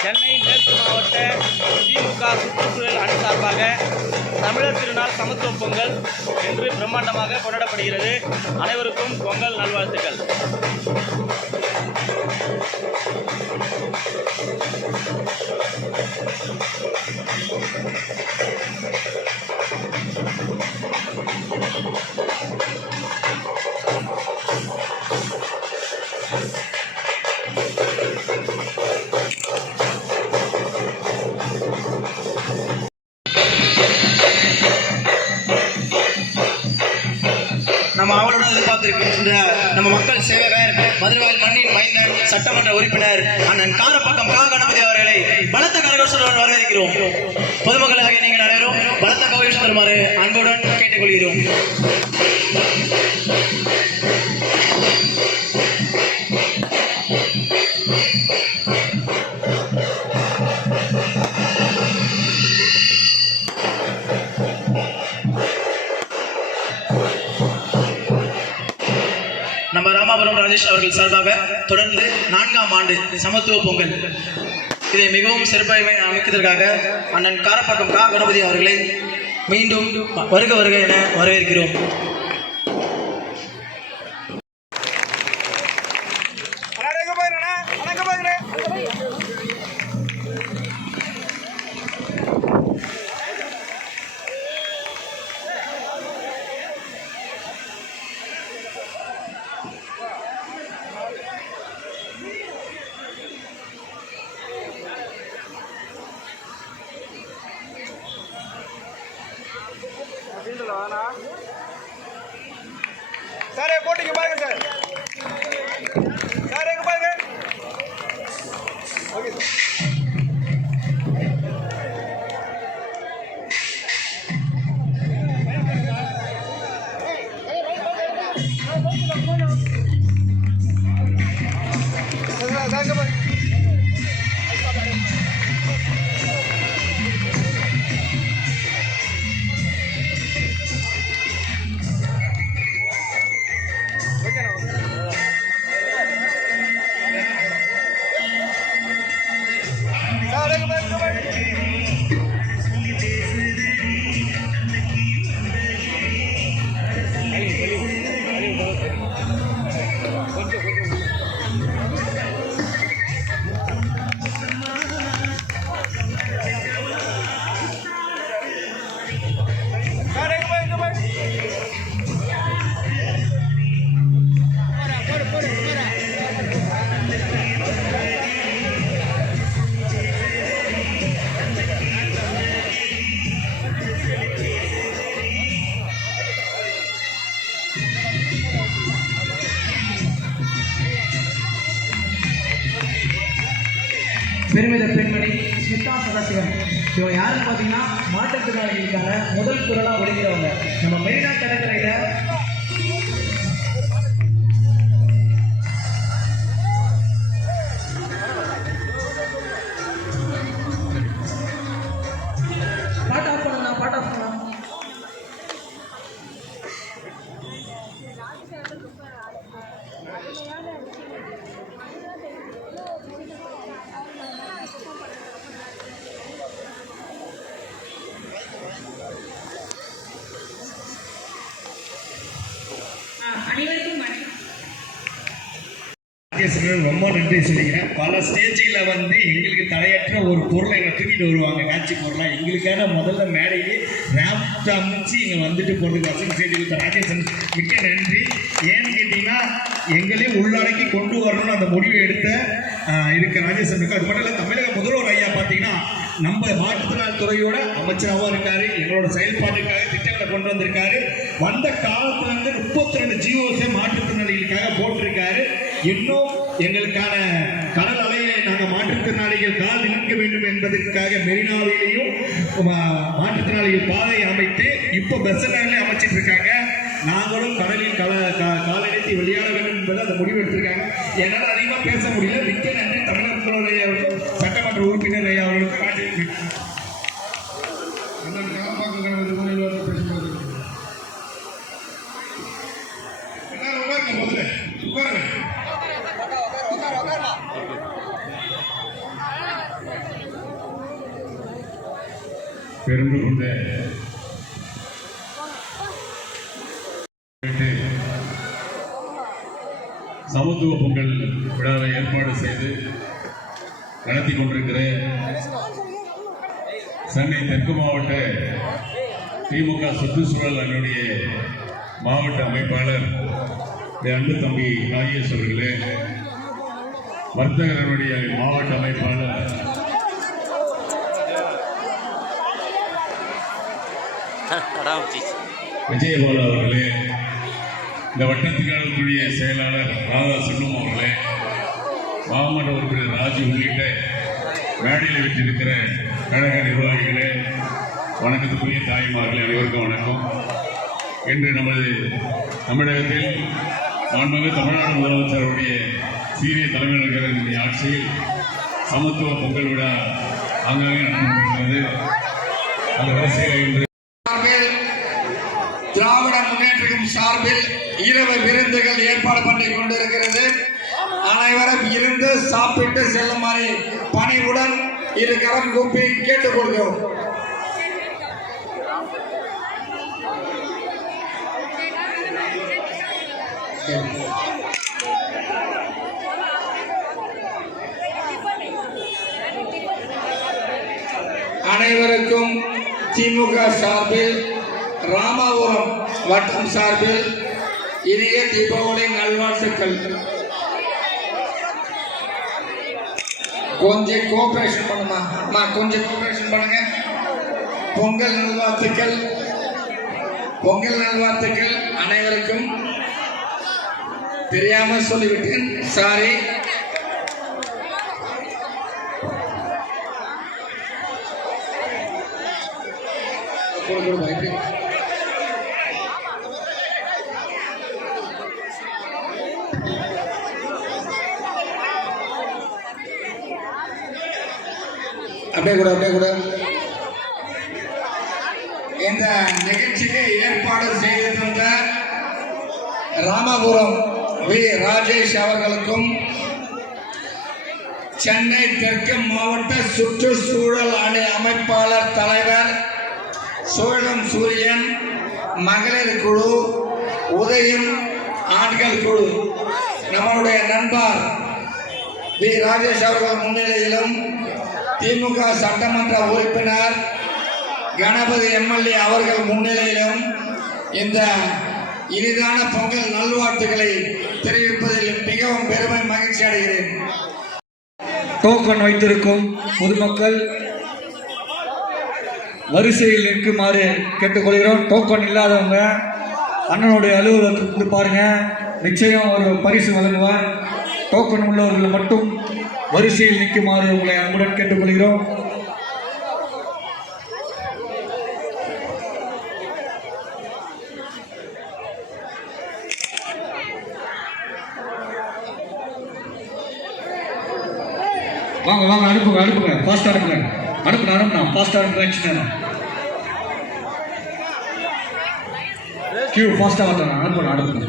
சென்னை மேற்கு மாவட்ட திமுக சுற்றுச்சூழல் அணி தமிழர் திருநாள் சமத்துவ பொங்கல் என்று பிரம்மாண்டமாக கொண்டாடப்படுகிறது அனைவருக்கும் பொங்கல் நல்வாழ்த்துக்கள் Thank you. நம்ம அவளுடன் எதிர்பார்த்திருக்கின்ற நம்ம திருவாயில் மண்ணின் மைந்தன் சட்டமன்ற உறுப்பினர் அண்ணன் காரப்பக்கம் கா கணபதி அவர்களை பலத்த கரகோஷத்துடன் வரவேற்கிறோம். பொதுமக்களாக நீங்கள் அனைவரும் பலத்த கரகோஷம் தருமாறு அன்புடன் கேட்டுக்கொள்கிறோம். நம்ம ராமாபுரம் ராஜேஷ் அவர்கள் சார்பாக தொடர்ந்து நான்காம் ஆண்டு சமத்துவ பொங்கல். இதை மிகவும் சிறப்பாக அமைப்பதற்காக அண்ணன் காரப்பாக்கம் கா. கணபதி அவர்களை மீண்டும் வருக வருக என வரவேற்கிறோம். சார் போட்டிங்க பாருங்க சார். பெருமித பெண்மணி ஸ்மிதா சதாசிவன் இவங்க யாருன்னு பார்த்தீங்கன்னா மாற்றுத்திறனாளிகளுக்கான முதல் குரலாக ஒழிக்கிறவங்க நம்ம மெரினா கடற்கரையில் சொன்னது ரொம்ப நன்றி சொல்லிக்கிறேன். பல ஸ்டேஜில் வந்து எங்களுக்கு தலையற்ற ஒரு பொருளை எங்களை தூக்கிட்டு வருவாங்க. காட்சி பொருளாக எங்களுக்கான முதல்ல மேடையிலே ரேப்ட் அமைச்சு இங்கே வந்துட்டு போகிறதுக்கு வசதி செய்து கொடுத்த ராஜேசன் மிக்க நன்றி. ஏன்னு கேட்டிங்கன்னா எங்களே உள்ளடக்கி கொண்டு வரணும்னு அந்த முடிவை எடுத்த இருக்க ராஜேசனுக்கு அது மட்டும் இல்லை தமிழக முதல்வர் ஐயா பார்த்தீங்கன்னா நம்ம மாற்றுத்திறனாளி துறையோட அமைச்சராகவும் இருக்காரு. எங்களோட செயல்பாட்டுக்காக திட்டங்களை கொண்டு வந்திருக்காரு. வந்த காலத்துல இருந்து முப்பத்தி ரெண்டு ஜிஓஸை மாற்றுத்திறனாளிகளுக்காக போட்டிருக்காரு. இன்னும் எங்களுக்கான கடல் அலையிலே நாங்கள் மாற்றுத்திறனாளிகள் கால் நிற்க வேண்டும் என்பதற்காக மெரினாவிலேயும் மா- மாற்றுத்திறனாளிகள் பாதை அமைத்து இப்போ பெசனாலே அமைச்சிட்டு இருக்காங்க. நாங்களும் கடலில் கல காலடித்து விளையாட வேண்டும் என்பதை அந்த முடிவு எடுத்திருக்காங்க. என்னால் அதிகமாக பேச முடியல. மிக்க நன்றி. தமிழக முதல்வர் ஐயா அவர்களுக்கும் சட்டமன்ற உறுப்பினர் ஐயா அவர்களுக்கும் ராஜேஷ் அண்ணன் காப்பாக்கு கணபதி முறையில் வந்து பேசும்போது எல்லாரும் உட்காருங்க முதல்ல உட்காருங்க பெருமை கொண்ட சமத்துவ பொங்கல் விழாவை ஏற்பாடு செய்து நடத்தி கொண்டிருக்கிற சென்னை தெற்கு மாவட்ட திமுக சுற்றுச்சூழல் அணியுடைய மாவட்ட அமைப்பாளர் அன்பு தம்பி ராஜேஷ் அவர்களே வர்த்தகரனுடைய மாவட்ட அமைப்பாளர் விஜயபாலு அவர்களே இந்த வட்டத்துக்காரர்களுடைய செயலாளர் ராதா செல்வம் அவர்களே மாமன்ற உறுப்பினர் ராஜு உள்ளிட்ட மேடையில் விட்டிருக்கிற கழக நிர்வாகிகளே வணக்கத்துக்குரிய தாய்மார்களே அனைவருக்கும் வணக்கம். இன்று நமது தமிழகத்தில் மாண்புமிகு தமிழ்நாடு முதலமைச்சருடைய சீரிய தலைமையில் இருக்கிற ஆட்சியில் சமத்துவ பொங்கல் விழா ஆங்காங்கே நடந்து கொண்டிருக்கிறது. அந்த வரிசையில் இன்று திராவிட முன்னேற்றம் சார்பில் இரவு விருந்துகள் ஏற்பாடு பண்ணி கொண்டிருக்கிறது. அனைவரும் இருந்து சாப்பிட்டு செல்லுமாறு பணிவுடன் இரு கரம் கூப்பி கேட்டுக்கொள்கிறோம். அனைவருக்கும் திமுக சார்பில் ராமாபுரம் வட்டம் சார்பில் இனிய தீபாவளி நல்வாழ்த்துக்கள். கொஞ்சம் கோஆபரேஷன் பண்ணுமா? அம்மா கொஞ்சம் கோஆபரேஷன் பண்ணுங்க. பொங்கல் நல்வாழ்த்துக்கள். பொங்கல் நல்வாழ்த்துக்கள் அனைவருக்கும். தெரியாம சொல்லிவிட்டேன். சாரி கொடு கொடு அப்படியே கூட அப்படியே கூட. இந்த நிகழ்ச்சிக்கு ஏற்பாடு செய்திருந்த ராமபுரம் வி. ராஜேஷ் அவர்களுக்கும் சென்னை தெற்கு மாவட்ட சுற்றுச்சூழல் அணி அமைப்பாளர் தலைவர் சோழம் சூரியன் மகளிர் குழு உதயம் ஆண்கள் குழு நம்மளுடைய நண்பர் வி. ராஜேஷ் அவர்கள் முன்னிலையிலும் திமுக சட்டமன்ற உறுப்பினர் கணபதி எம்எல்ஏ அவர்கள் முன்னிலையிலும் இந்த இனிதான பொங்கல் நல்வாழ்த்துக்களை தெரிவிப்பதில் மிகவும் பெருமை மகிழ்ச்சி அடைகிறேன். டோக்கன் வைத்திருக்கும் பொதுமக்கள் வரிசையில் நிற்குமாறு கேட்டுக்கொள்கிறோம். டோக்கன் இல்லாதவங்க அண்ணனுடைய அலுவலகத்துக்கு வந்து பாருங்க. நிச்சயம் ஒரு பரிசு வழங்குவார். டோக்கன் உள்ளவர்கள் மட்டும் வரிசையில் நிற்குமாறு உங்களை அன்புடன் கேட்டுக்கொள்கிறோம். வாங்க வாங்க அனுப்புங்க அனுப்புங்க ஃபாஸ்ட்டாக அனுப்புங்க அனுப்புங்க அனுப்புனா ஃபாஸ்ட்டாக அனுப்புறேன் கியூ ஃபாஸ்ட்டாக வரணும் அனுப்புங்க அனுப்புங்க